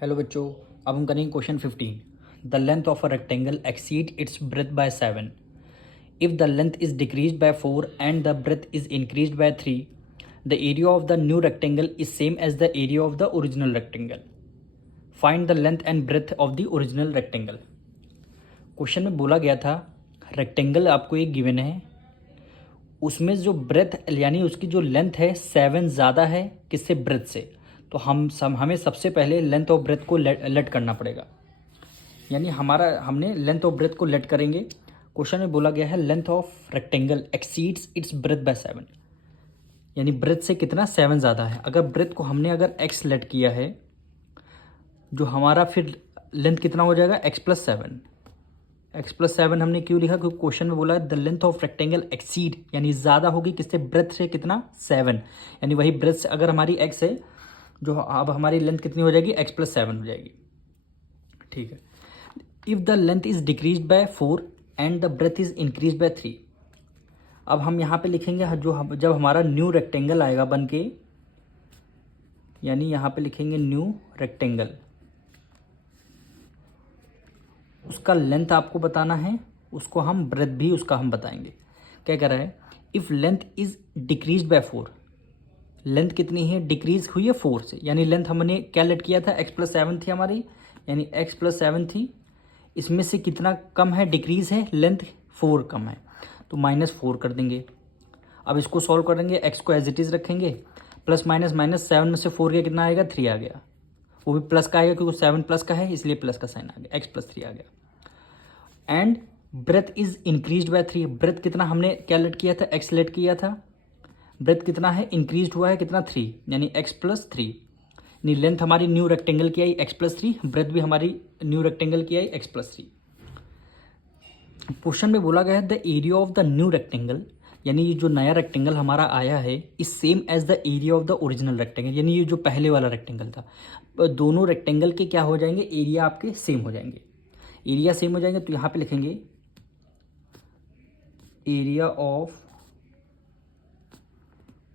Hello बच्चों, अब हम करेंगे question 15। The length of a rectangle exceed its breadth by 7 if the length is decrease by 4 and the breadth is increase by 3 the area of the new rectangle is same as the area of the original rectangle. Find the length and breadth of the original rectangle. Question में बोला गया था rectangle आपको एक given है, उसमें जो breath यानी उसकी जो लेंथ है 7 ज़्यादा है किससे, ब्रेथ से। तो हमें सबसे पहले लेंथ ऑफ ब्रेथ को लेट करना पड़ेगा, यानी हमने लेंथ ऑफ ब्रेथ को लेट करेंगे। क्वेश्चन में बोला गया है length of rectangle exceeds its breadth by 7, यानी ब्रेथ से कितना 7 ज़्यादा है। अगर ब्रेथ को हमने अगर x लेट किया है, जो हमारा फिर लेंथ कितना हो जाएगा x+7। x+7 हमने क्यों लिखा, क्योंकि क्वेश्चन में बोला है the length of rectangle exceed, यानी ज़्यादा होगी किससे, ब्रेथ से कितना 7, यानी वही ब्रेथ से अगर हमारी x है, जो अब हमारी लेंथ कितनी हो जाएगी x+7 हो जाएगी। ठीक है। If the length is decrease by 4 and the breadth is increase by 3, अब हम यहाँ पे लिखेंगे जब हमारा न्यू रेक्टेंगल आएगा बन के, यानी यहाँ पे लिखेंगे न्यू रेक्टेंगल, उसका लेंथ आपको बताना है, उसको हम ब्रेथ भी उसका हम बताएंगे। क्या कह रहा है, if length is decrease by 4, length कितनी है, डिक्रीज हुई है 4 से, यानी लेंथ हमने क्या लेट किया था, x+7 थी हमारी, यानी x+7 थी, इसमें से कितना कम है, डिक्रीज है, लेंथ 4 कम है, तो -4 कर देंगे। अब इसको सॉल्व करेंगे, x को एज इट इज़ रखेंगे, प्लस माइनस माइनस 7 में से 4 गया कितना आएगा, 3 आ गया, वो भी प्लस का आएगा क्योंकि 7 प्लस का है इसलिए प्लस का साइन आ गया, x+3 आ गया। And breadth is increase by 3, breadth कितना हमने क्या लेट किया था, x लेट किया था, ब्रेथ कितना है, इंक्रीज हुआ है कितना 3, यानी x+3, यानी लेंथ हमारी न्यू रेक्टेंगल की आई x+3, ब्रेथ भी हमारी न्यू रेक्टेंगल की आई x+3। क्वेश्चन में बोला गया है the area of the new rectangle, यानी ये जो नया रेक्टेंगल हमारा आया है is same as the area of the original rectangle, यानी ये जो पहले वाला रेक्टेंगल था, दोनों रेक्टेंगल के क्या हो जाएंगे, एरिया आपके सेम हो जाएंगे। एरिया सेम हो जाएंगे तो यहाँ पे लिखेंगे area of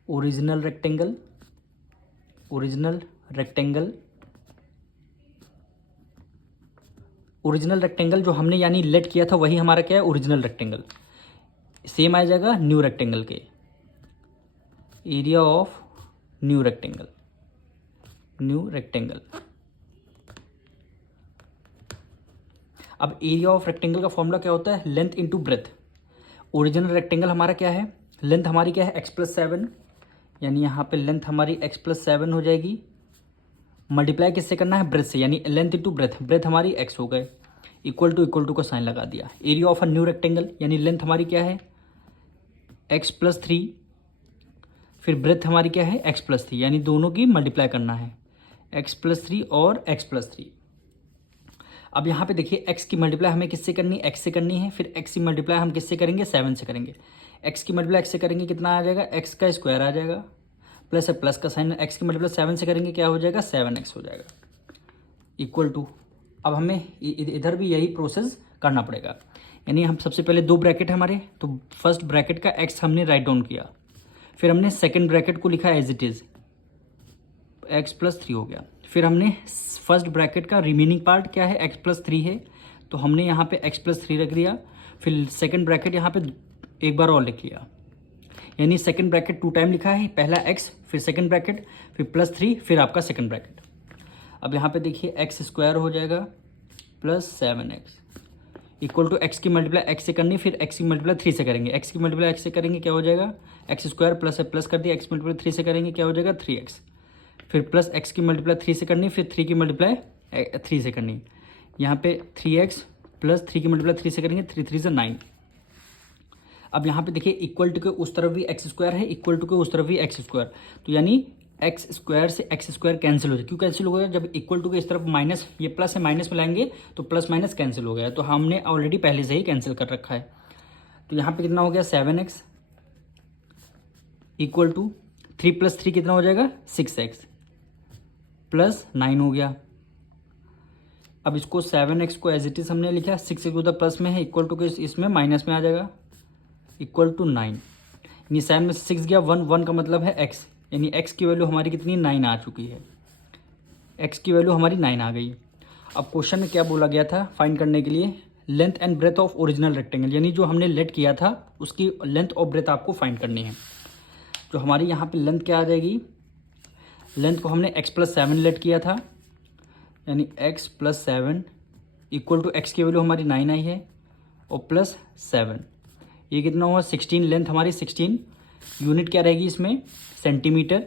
original rectangle, original rectangle, original rectangle जो हमने यानी लेट किया था वही हमारा क्या है, ओरिजिनल रेक्टेंगल, सेम आ जाएगा न्यू रेक्टेंगल के, area of new rectangle, new rectangle. अब एरिया ऑफ रेक्टेंगल का फॉर्मूला क्या होता है, length into breadth. Original rectangle हमारा क्या है, लेंथ हमारी क्या है x+7, यानी यहाँ पे लेंथ हमारी x+7 हो जाएगी, मल्टीप्लाई किससे करना है, ब्रेथ से, यानी लेंथ इनटू ब्रेथ, ब्रेथ हमारी x हो गए, इक्वल टू का साइन लगा दिया। Area of a new rectangle, यानी लेंथ हमारी क्या है x+3, फिर ब्रेथ हमारी क्या है x+3, यानी दोनों की मल्टीप्लाई करना है, x+3 और x+3। अब यहाँ पे देखिए x की मल्टीप्लाई हमें किससे करनी है, x से करनी है, फिर x की मल्टीप्लाई हम किससे करेंगे, 7 से करेंगे। x की मल्टीप्लाई x से करेंगे कितना आ जाएगा, x का स्क्वायर आ जाएगा, प्लस है प्लस का साइन, x की मल्टीप्लाई 7 से करेंगे क्या हो जाएगा, 7x हो जाएगा, इक्वल टू। अब हमें इधर भी यही प्रोसेस करना पड़ेगा, यानी हम सबसे पहले 2 ब्रैकेट हमारे, तो फर्स्ट ब्रैकेट का x हमने राइट डाउन किया, फिर हमने सेकेंड ब्रैकेट को लिखा एज इट इज़, x+3 हो गया, फिर हमने फर्स्ट ब्रैकेट का रिमेनिंग पार्ट क्या है, x+3 है, तो हमने यहाँ पे x+3 रख दिया, फिर सेकंड ब्रैकेट यहाँ पे एक बार और लिख लिया, यानी सेकंड ब्रैकेट 2 टाइम लिखा है, पहला x, फिर सेकंड ब्रैकेट, फिर +3, फिर आपका सेकंड ब्रैकेट। अब यहाँ पे देखिए x² हो जाएगा plus 7x equal to x की मल्टीप्लाई x से करनी, फिर x की मल्टीप्लाई 3 से करेंगे, x की मल्टीप्लाई x से करेंगे क्या हो जाएगा, x² प्लस है प्लस कर दिया, x मल्टीप्लाई 3 से करेंगे क्या हो जाएगा 3x, फिर प्लस x की मल्टीप्लाई 3 से करनी, फिर 3 की मल्टीप्लाई 3 से करनी, यहाँ पे 3x प्लस 3 की मल्टीप्लाई 3 से करेंगे, 3 से 9। अब यहाँ पे देखिए इक्वल टू के उस तरफ भी x² है, इक्वल टू के उस तरफ भी x², तो यानी x² से x² कैंसिल हो जाए, क्यों कैंसिल हो गया, जब इक्वल टू के इस तरफ माइनस, ये प्लस है माइनस में लाएंगे तो प्लस माइनस कैंसिल हो गया, तो हमने ऑलरेडी पहले से ही कैंसिल कर रखा है। तो यहाँ पे कितना हो गया 7x इक्वल टू 3 + 3 कितना हो जाएगा 6x प्लस 9 हो गया। अब इसको 7x को एज इट इज हमने लिखा, 6 उधर प्लस में है, इक्वल टू के इसमें माइनस में आ जाएगा, इक्वल टू 9, यानी 7 में से 6 गया, 1 का मतलब है x, यानी x की वैल्यू हमारी कितनी 9 आ चुकी है। एक्स की वैल्यू हमारी 9 आ गई। अब क्वेश्चन में क्या बोला गया था फाइंड करने के लिए, length and breadth of original rectangle, यानी जो हमने लेट किया था उसकी लेंथ और ब्रेथ आपको फाइंड करनी है। जो हमारी यहाँ पे लेंथ क्या आ जाएगी, लेंथ को हमने x+7 लेट किया था, यानी x+7 इक्वल टू एक्स की वैल्यू हमारी 9 आई है और +7, ये कितना हुआ 16, लेंथ हमारी 16, यूनिट क्या रहेगी इसमें सेंटीमीटर,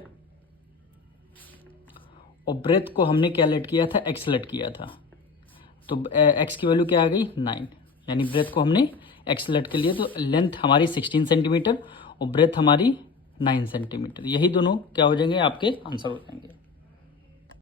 और ब्रेथ को हमने क्या लेट किया था, एक्स लेट किया था, तो एक्स की वैल्यू क्या आ गई 9, यानी ब्रेथ को हमने एक्स लेट के लिए, तो लेंथ हमारी 16 सेंटीमीटर और ब्रेथ हमारी 9 सेंटीमीटर। यही दोनों क्या हो जाएंगे आपके आंसर हो जाएंगे।